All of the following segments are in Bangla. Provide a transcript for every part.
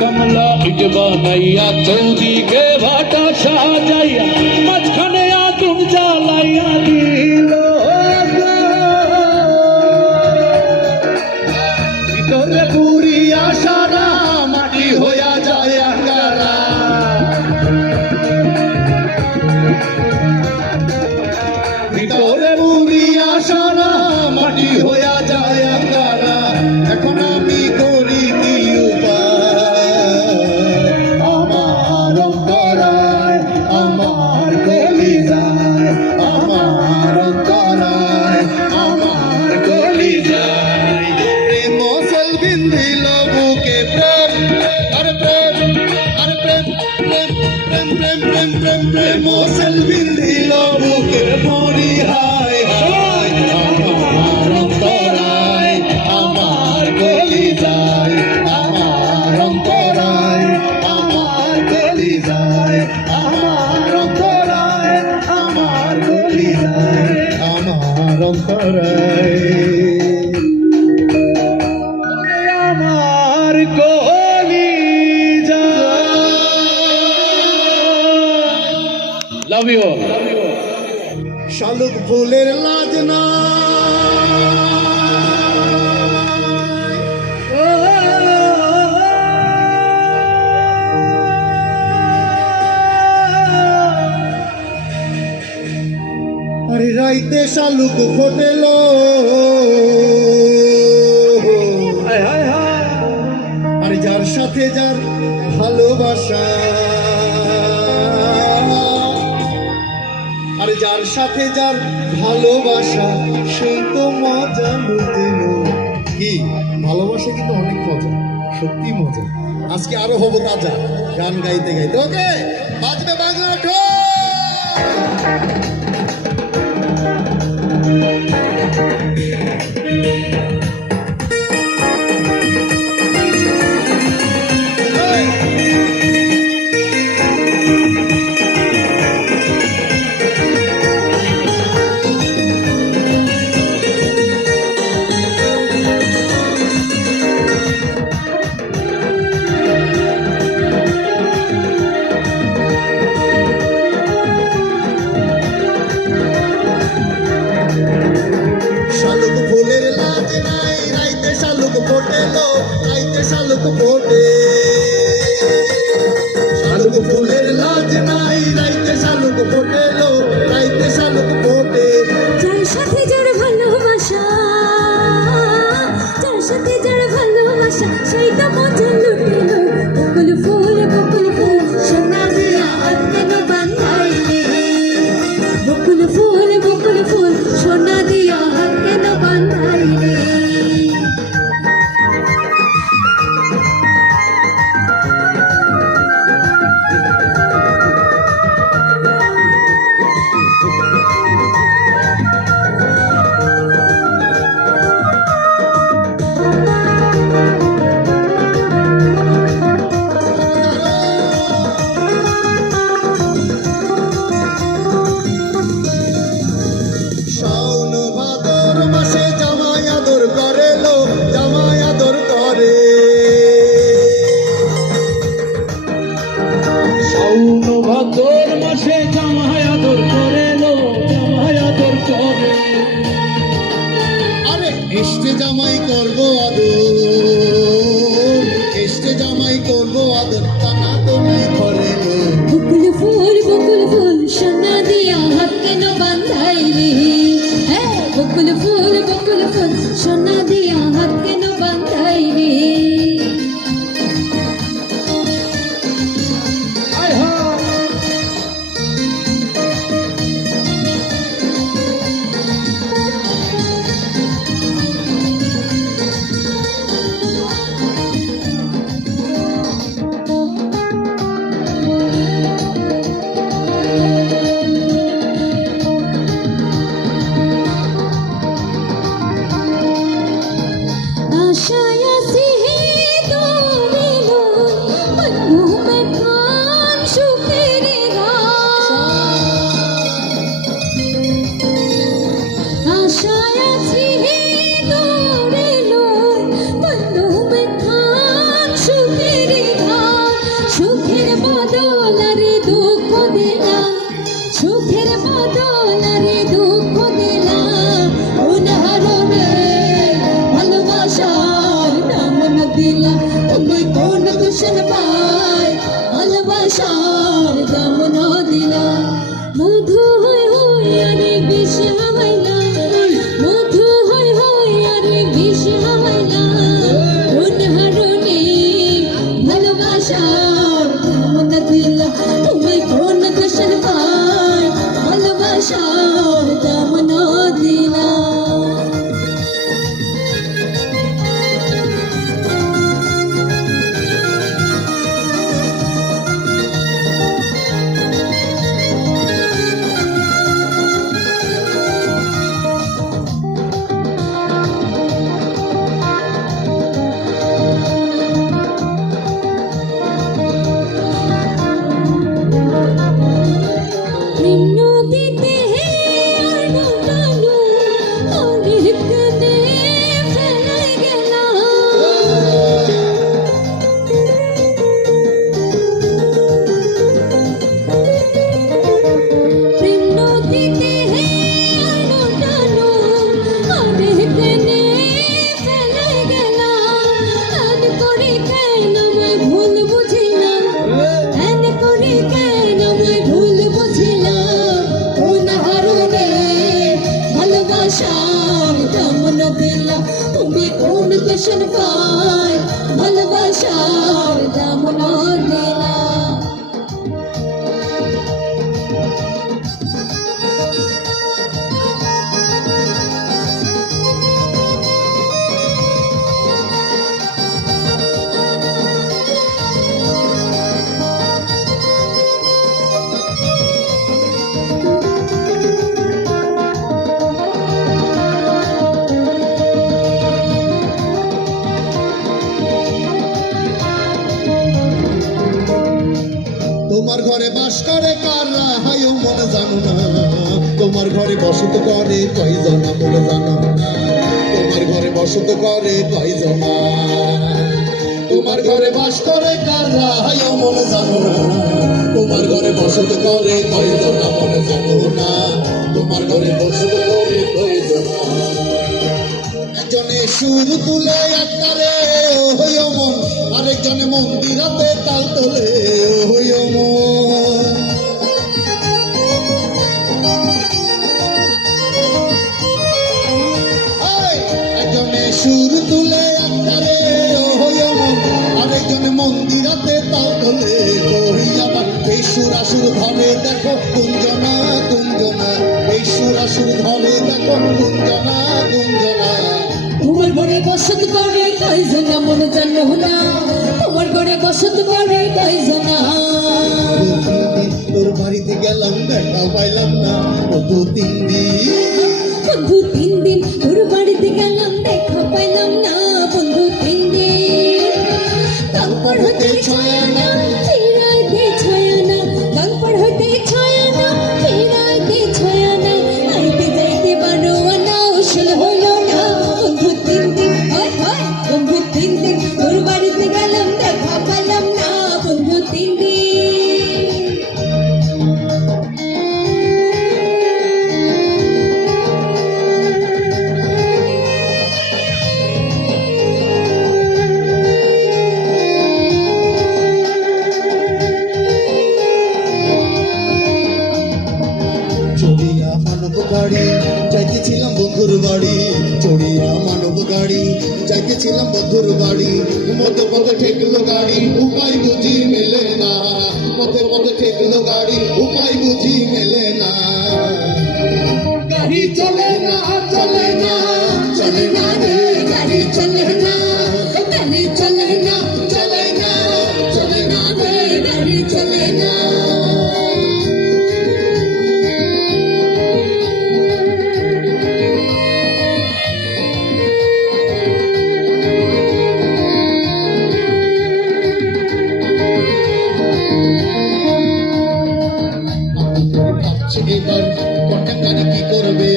कमला इट बनाइया चौदिके भाटा साजाइया मझखाने आगुन জ্বালাইয়া दिल ভিতরে পুরিয়া সারা মাটি হইয়া যায় আঙ্গারা ভিতরে পুরিয়া সারা মাটি হইয়া যায় আঙ্গারা এখন আমি করি কি মসল বিন্দিল বুকের মরি হায় হায় আমার অন্তরায় আমার কলিজায় আমার অন্তরায় আমার কলিজায় আমার অন্তরায় আমার কলিজায় আমার অন্তরায় আমার Love you all. শালুক ফুলের লাজ না আরে রাইতে শালুক ফোটেল আরে যার সাথে যার ভালোবাসা আর যার সাথে যার ভালোবাসা সেই তো মজা লুটিল কি ভালোবাসা কিন্তু অনেক মজা সত্যি মজা আজকে আরো হবো তাজা গান গাইতে গাইতে ওকে বাজবে বাংলা ঢোল শালুক ফোটে শালুক ফুলের লাজ নাই রাইতে শালুক ফোটেলো রাইতে শালুক ফোটে যার সাথে যার ভালোবাসা যার সাথে যার ভালোবাসা সেই তো মজা লুটিল বকুল ফুল সোনা দিয়া হাত কেন বাঁধাইলে বকুল ফুল সোনা দিয়া হাত কেন বাঁধাইলে ভাদর মাসে জামাই আদর করে লো জামাই আদর করে আরে এসতে জামাই করবো আদর এসতে জামাই করবো আদর টাকা তুমি করে লো বকুল ফুল সোনা দিয়া হাত কেন বাঁধাইলি হ্যাঁ বকুল ফুল সোনা দিয়া হাত কেন বাঁধাইলি সুখের না তুমি কোন কেশন পাই ভালোবাসার দাম না দেনা তোমার ঘরে বাস করে কারা হায় মনে জানো না তোমার ঘরে বসত করে কয়জনা বলে জানো না তোমার ঘরে বসত করে কয়জনা তোমার ঘরে বাস করে কারা হায় মনে জানো না তোমার ঘরে বসত করে কয়জনা মনে জানো না তোমার ঘরে বসত করে কয়জনা একজনে সুর তুলে একটারে হইও মন আরেকজনে মন্দিরাতে তাল তোলে হইও মন একজনে সুর তুলে একটারে হইও মন আরেকজনে মন্দিরাতে তাল তোলে কই আবার এই সুর আসুর ধরে দেখো কুঞ্জনা কুঞ্জনা এই সুর আসুর ধরে দেখো কুঞ্জনা কুঞ্জনা তোমার ঘরে বসত করে কয়জনা মন জানো না তোমার ঘরে বসত করে কয়জনা তোর বাড়িতে গেলাম দেখা পাইলাম না দু তিন দিন বন্ধু 3 দিন তোর বাড়িতে গেলাম দেখা পাইলাম না বন্ধু 3 দিন তারপর হতে ছয় না ফিরাইতে ছয় না তারপর হতে ছয় না ফিরাইতে ছয় না আইতে যাইতে বারো আনা উসুল হলো না বন্ধু 3 দিন হয় হয় বন্ধু 3 দিন তোর বাড়িতে গেলাম দেখা পাইলাম না বন্ধু 3 দিন চড়িয়া মানব গাড়ি যাইতেছিলাম বন্ধুর বাড়ি চড়িয়া মানব গাড়ি যাইতেছিলাম বন্ধুর বাড়ি মধ্যে পথে ঠেকলো গাড়ি উপায় বুঝি মেলে না মধ্যে পথে ঠেকলো গাড়ি উপায় বুঝি মেলে না গাড়ি চলে না চলে না চলে না রে গাড়ি চলে না গাড়ি চলে না চলে না চলে না রে গাড়ি চলে না ভাবছে এবার কন্ডেম গাড়ি কি করবে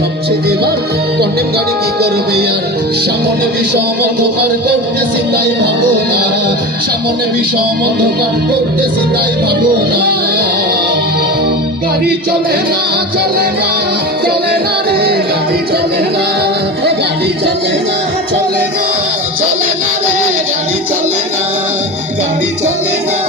ভাবছে এবার কন্ডেম গাড়ি কি করবে আর সামনে বিষম অন্ধকার করতেছি তাই ভাবো না সামনে বিষম অন্ধকার করতেছি তাই ভাবো না গাড়ি চলে না চলে না চলে না রে গাড়ি চলে না গাড়ি চলে না চলে না চলে না রে গাড়ি চলে না গাড়ি চলে না